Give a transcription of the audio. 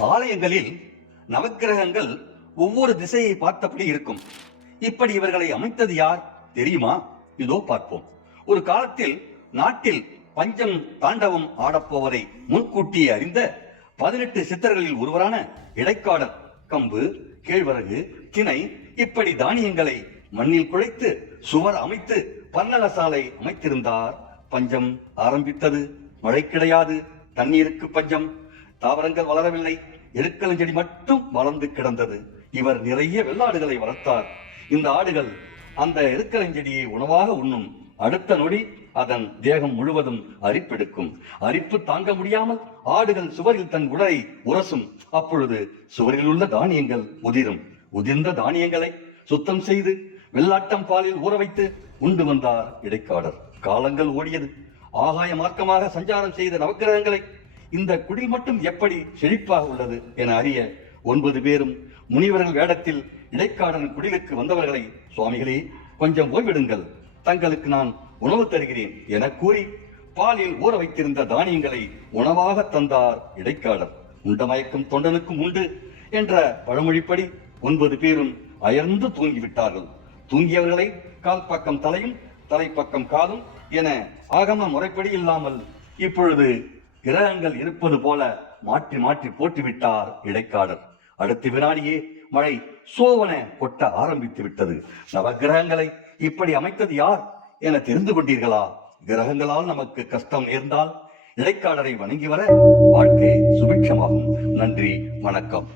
ஆலயங்களில் நவக்கிரகங்கள் ஒவ்வொரு திசையை பார்த்தபடி இருக்கும். இப்படி இவர்களை அமைத்தது யார் தெரியுமா? இதோ பார்ப்போம். ஒரு காலத்தில் நாட்டில் பஞ்சம் தாண்டவம் ஆடப்போவதை முன்கூட்டியே அறிந்த பதினெட்டு சித்தர்களில் ஒருவரான இடைக்காடர் கம்பு கேழ்வரகு திணை இப்படி தானியங்களை மண்ணில் குழைத்து சுவர் அமைத்து பன்னல சாலை அமைத்திருந்தார். பஞ்சம் ஆரம்பித்தது. மழை கிடையாது தண்ணீருக்கு பஞ்சம். தாவரங்கள் வளரவில்லை. எருக்கலஞ்செடி மட்டும் வளர்ந்து கிடந்தது. இவர் நிறைய வெள்ளாடுகளை வளர்த்தார். இந்த ஆடுகள் அந்த எருக்கலஞ்செடியை உணவாக உண்ணும். அடுத்த நொடி அதன் தேகம் முழுவதும் அரிப்பெடுக்கும். அரிப்பு தாங்க முடியாமல் ஆடுகள் சுவரில் தன் உடலை உரசும். அப்பொழுது சுவரில் உள்ள தானியங்கள் உதிரும். உதிர்ந்த தானியங்களை சுத்தம் செய்து வெள்ளாட்டம் பாலில் ஊற வைத்து உண்டு வந்தார் இடைக்காடர். காலங்கள் ஓடியது. ஆகாய மார்க்கமாக சஞ்சாரம் செய்த நவக்கிரகங்களை இந்த குடில் மட்டும் எப்படி செழிப்பாக உள்ளது என அறிய ஒன்பது பேரும் முனிவர்கள் வேடத்தில் இடைக்காடன் குடிலுக்கு வந்தவர்களை சுவாமிகளே கொஞ்சம் ஓய்விடுங்கள். தங்களுக்கு நான் உணவு தருகிறேன் என கூறி பாலில் ஊற வைத்திருந்த தானியங்களை உணவாக தந்தார் இடைக்காடர் உண்டமயக்கும் தொண்டனுக்கும் உண்டு என்ற பழமொழிப்படி ஒன்பது பேரும் அயர்ந்து தூங்கிவிட்டார்கள். தூங்கியவர்களை கால் பக்கம் தலையும் தலைப்பக்கம் காலும் என ஆகம முறைப்படி இல்லாமல் இப்பொழுது கிரகங்கள் இருப்பது போல மாற்றி மாற்றி போட்டுவிட்டார் இடைக்காடர் அடுத்த வினாடியே மழை சோவன கொட்ட ஆரம்பித்து விட்டது. நவகிரகங்களை இப்படி அமைத்தது யார் என தெரிந்து கொண்டீர்களா? கிரகங்களால் நமக்கு கஷ்டம் நேர்ந்தால் இடைக்காலரை வணங்கி வர வாழ்க்கை சுபிட்சமாகும். நன்றி வணக்கம்.